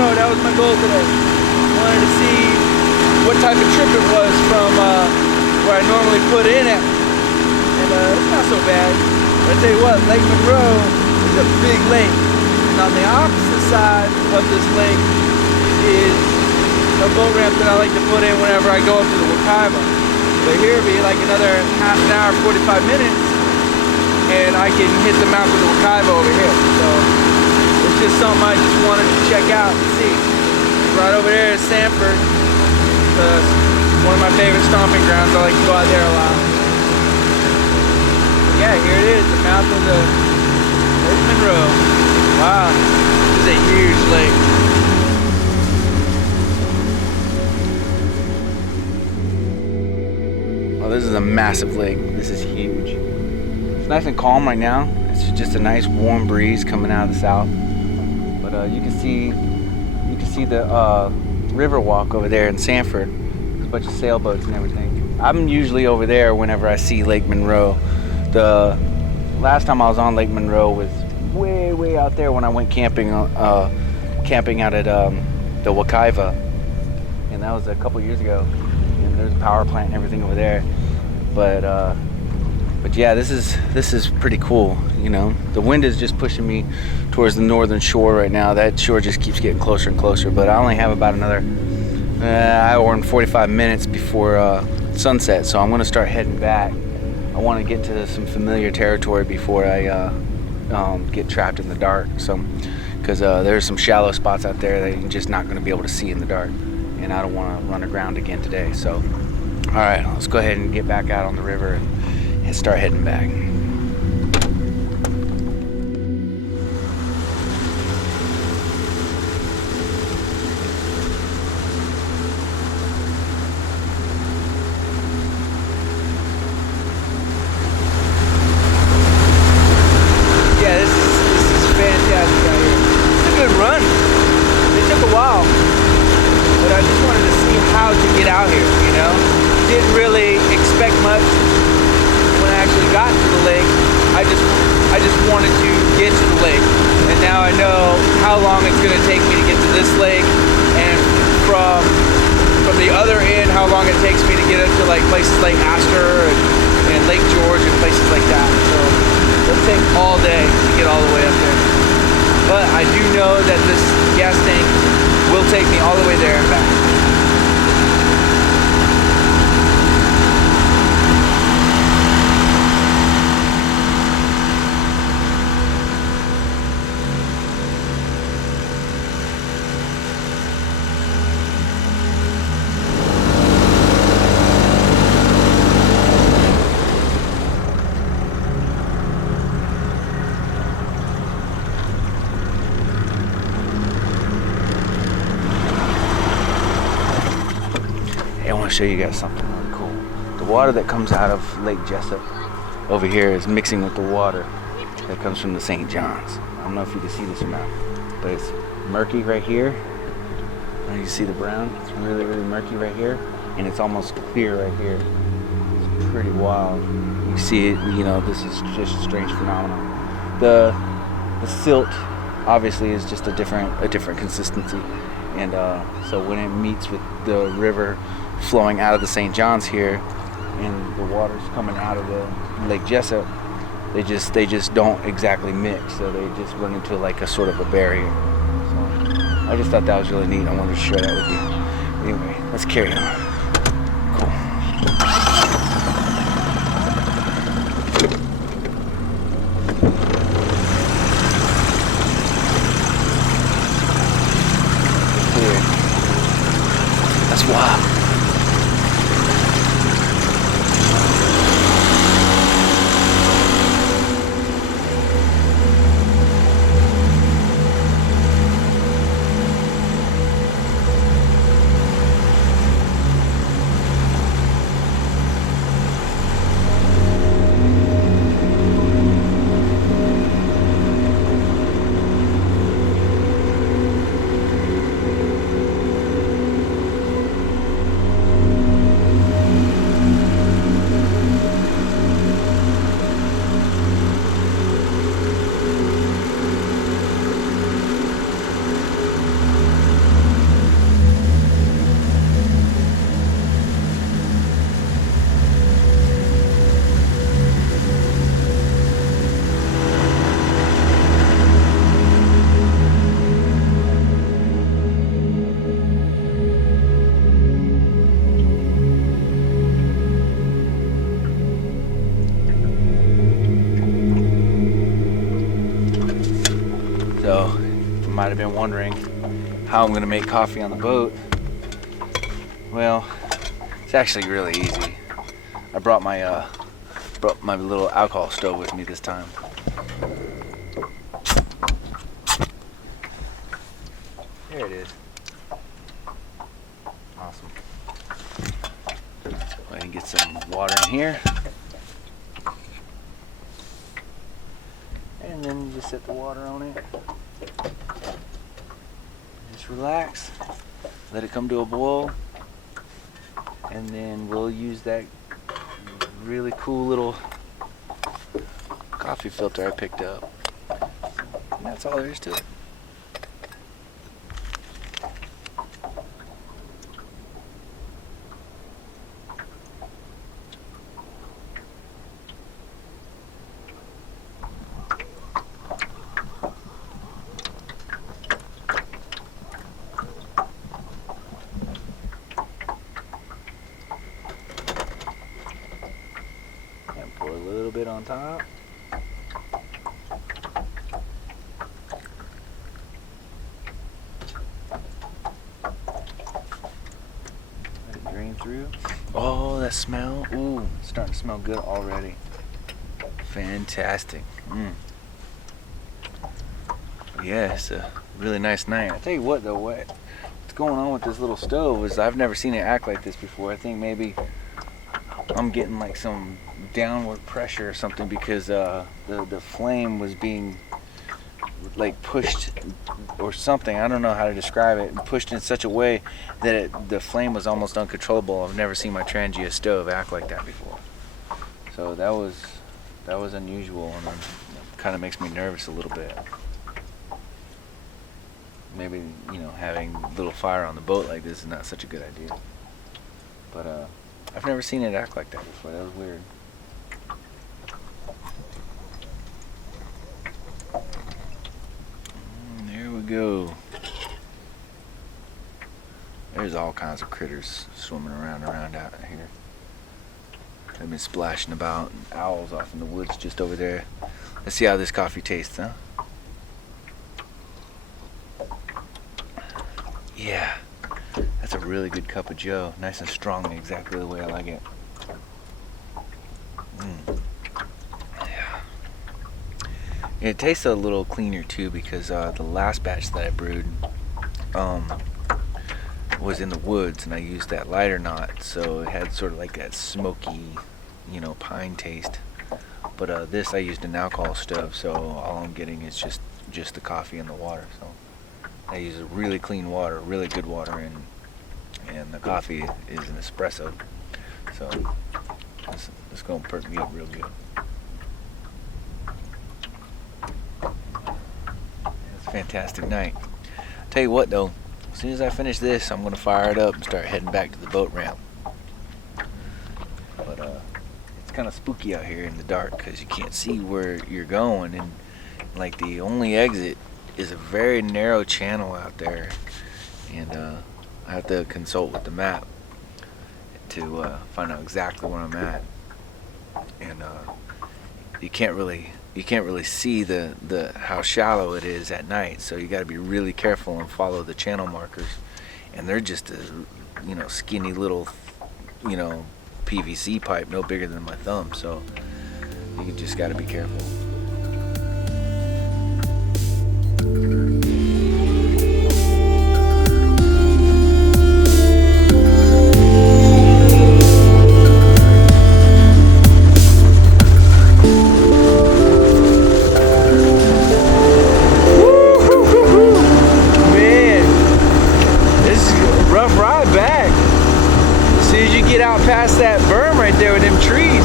Monroe. That was my goal today. Wanted to see what type of trip it was from where I normally put in at. And it's not so bad. But I tell you what, Lake Monroe is a big lake. And on the opposite side of this lake is a boat ramp that I like to put in whenever I go up to the Wekiva. But here it'll be like another half an hour, 45 minutes, and I can hit the mouth of the Wekiva over here. So it's just something I just wanted to check out and see. Right over there is Sanford. One of my favorite stomping grounds. I like to go out there a lot. Yeah, here it is, the mouth of the Lake Monroe. Wow, this is a huge lake. Oh, this is a massive lake. This is huge. It's nice and calm right now. It's just a nice warm breeze coming out of the south. But you can see the river walk over there in Sanford. There's a bunch of sailboats and everything. I'm usually over there whenever I see Lake Monroe. The last time I was on Lake Monroe was way out there when I went camping out at the Wekiva, and that was a couple years ago. And there's a power plant and everything over there. But yeah, this is pretty cool. You know, the wind is just pushing me towards the northern shore right now. That shore just keeps getting closer and closer. But I only have about another hour and 45 minutes before sunset, so I'm gonna start heading back. I want to get to some familiar territory before I get trapped in the dark. Because there's some shallow spots out there that you're just not going to be able to see in the dark, and I don't want to run aground again today. So, all right, let's go ahead and get back out on the river and start heading back. Show you guys something really cool. The water that comes out of Lake Jessup over here is mixing with the water that comes from the St. John's. I don't know if you can see this or not, but it's murky right here. And you see the brown? It's really murky right here, and it's almost clear right here. It's pretty wild. You see it, you know, this is just a strange phenomenon. The silt obviously is just a different consistency, and so when it meets with the river flowing out of the St. John's here, and the water's coming out of the Lake Jessup, they just don't exactly mix, so they just run into like a sort of a barrier. So I just thought that was really neat. I wanted to share that with you. Anyway, let's carry on. Cool. Clear. That's wild. might have been wondering how I'm gonna make coffee on the boat. Well, it's actually really easy. I brought my little alcohol stove with me this time. There it is. Awesome. Go ahead and get some water in here. And then you just set the water on it. Just relax. Let it come to a boil. And then we'll use that really cool little coffee filter I picked up. And that's all there is to it. Pour a little bit on top. Let it drain through. Oh, that smell. Ooh, it's starting to smell good already. Fantastic. Yeah, it's a really nice night. I tell you what though, what's going on with this little stove is I've never seen it act like this before. I think maybe I'm getting like some downward pressure or something because the flame was being like pushed or something. I don't know how to describe it. Pushed in such a way that the flame was almost uncontrollable. I've never seen my Trangia stove act like that before. So that was unusual, and it kind of makes me nervous a little bit. Maybe, you know, having a little fire on the boat like this is not such a good idea. But I've never seen it act like that before. That was weird. There we go. There's all kinds of critters swimming around out here. They've been splashing about, and owls off in the woods just over there. Let's see how this coffee tastes, huh? Yeah, that's a really good cup of joe. Nice and strong, exactly the way I like it. Yeah. It tastes a little cleaner too because the last batch that I brewed was in the woods, and I used that lighter knot, so it had sort of like that smoky, you know, pine taste. But this I used an alcohol stove, so all I'm getting is just the coffee and the water. So I use a really clean water, really good water, and the coffee is an espresso. So it's going to perk me up real good. It's a fantastic night. Tell you what though, as soon as I finish this, I'm going to fire it up and start heading back to the boat ramp. But it's kind of spooky out here in the dark because you can't see where you're going, and like the only exit is a very narrow channel out there, and I have to consult with the map to find out exactly where I'm at. And you can't really see the how shallow it is at night, so you got to be really careful and follow the channel markers. And they're just a, you know, skinny little, you know, PVC pipe, no bigger than my thumb. So you just got to be careful. Past that berm right there with them trees,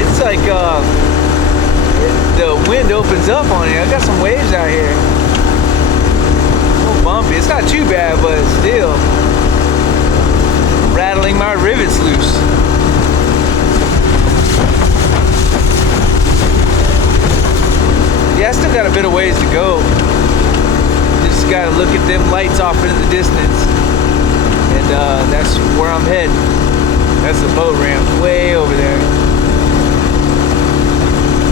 it's like the wind opens up on it. I got some waves out here. A little bumpy. It's not too bad, but still rattling my rivets loose. Yeah, I still got a bit of ways to go. Just gotta look at them lights off into the distance, and that's where I'm heading. That's the boat ramp way over there.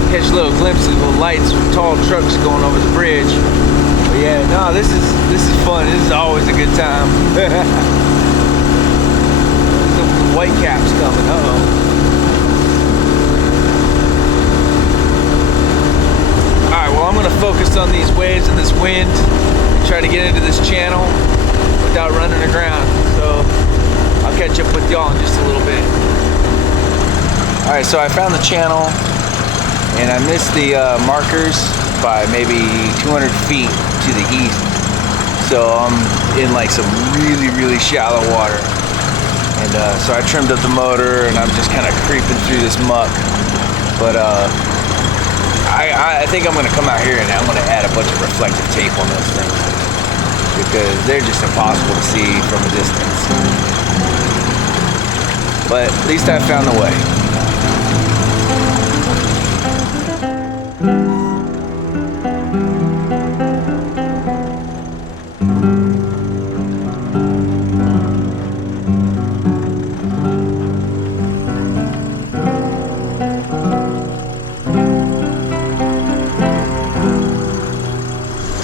Catch little glimpses of lights with tall trucks going over the bridge. But Yeah, no, this is fun. This is always a good time. Some white caps coming. Uh-oh. Alright, well, I'm going to focus on these waves and this wind and try to get into this channel without running aground. So I'll catch up with y'all in just a little bit. Alright, so I found the channel and I missed the markers by maybe 200 feet to the east. So I'm in like some really shallow water. And so I trimmed up the motor and I'm just kind of creeping through this muck. But I think I'm going to come out here and I'm going to add a bunch of reflective tape on those things, because they're just impossible to see from a distance. But at least I found the way.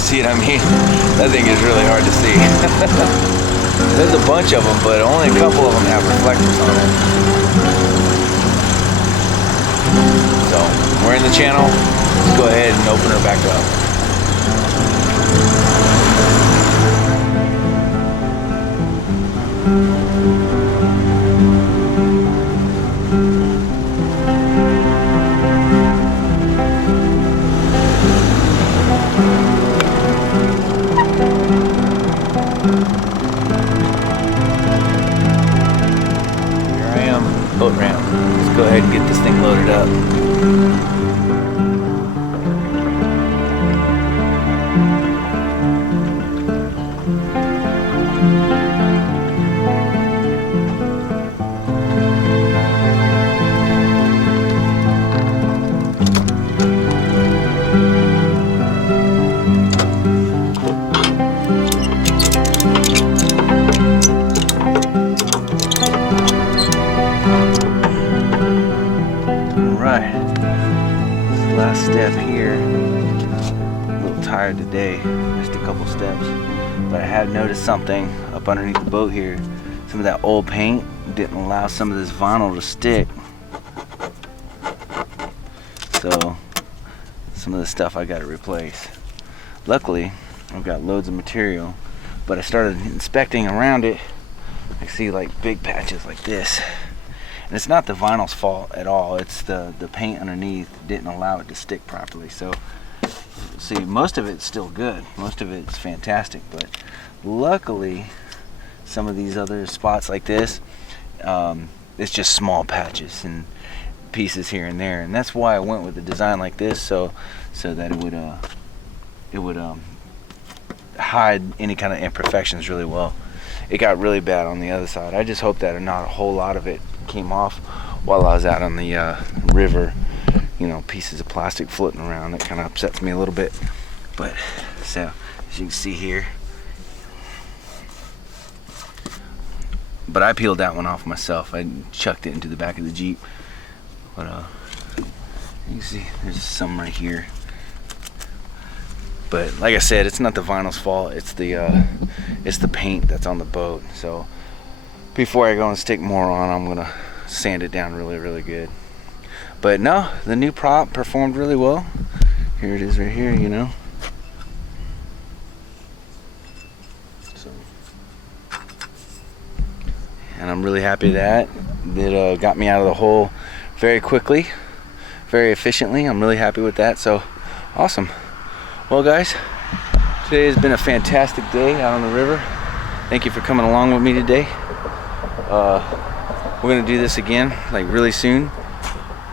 See what I mean? That thing is really hard to see. There's a bunch of them, but only a couple of them have reflectors on it. So, we're in the channel. Let's go ahead and open her back up. Boat ramp. Let's go ahead and get this thing loaded up. Last step here. A little tired today, missed a couple steps, but I have noticed something up underneath the boat here. Some of that old paint didn't allow some of this vinyl to stick, so some of the stuff I got to replace. Luckily I've got loads of material, but I started inspecting around it. I see like big patches like this. And it's not the vinyl's fault at all, it's the paint underneath didn't allow it to stick properly. So see, most of it's still good, most of it's fantastic, but luckily some of these other spots like this, it's just small patches and pieces here and there, and that's why I went with a design like this, so that it would hide any kind of imperfections really well. It got really bad on the other side. I just hope that not a whole lot of it came off while I was out on the river. You know, pieces of plastic floating around. That kind of upsets me a little bit. But so as you can see here, but I peeled that one off myself. I chucked it into the back of the Jeep. But you can see there's some right here. But like I said, it's not the vinyl's fault. It's the paint that's on the boat. So before I go and stick more on, I'm gonna sand it down really good. But no, the new prop performed really well. Here it is right here, you know. So, and I'm really happy that it got me out of the hole very quickly, very efficiently. I'm really happy with that. So awesome. Well guys, today has been a fantastic day out on the river. Thank you for coming along with me today. We're gonna do this again, like really soon.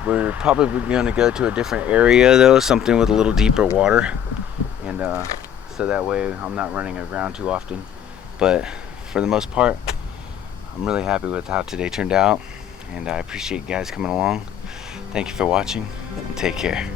We're probably gonna go to a different area though, something with a little deeper water, and so that way I'm not running aground too often. But for the most part, I'm really happy with how today turned out, and I appreciate you guys coming along. Thank you for watching, and take care.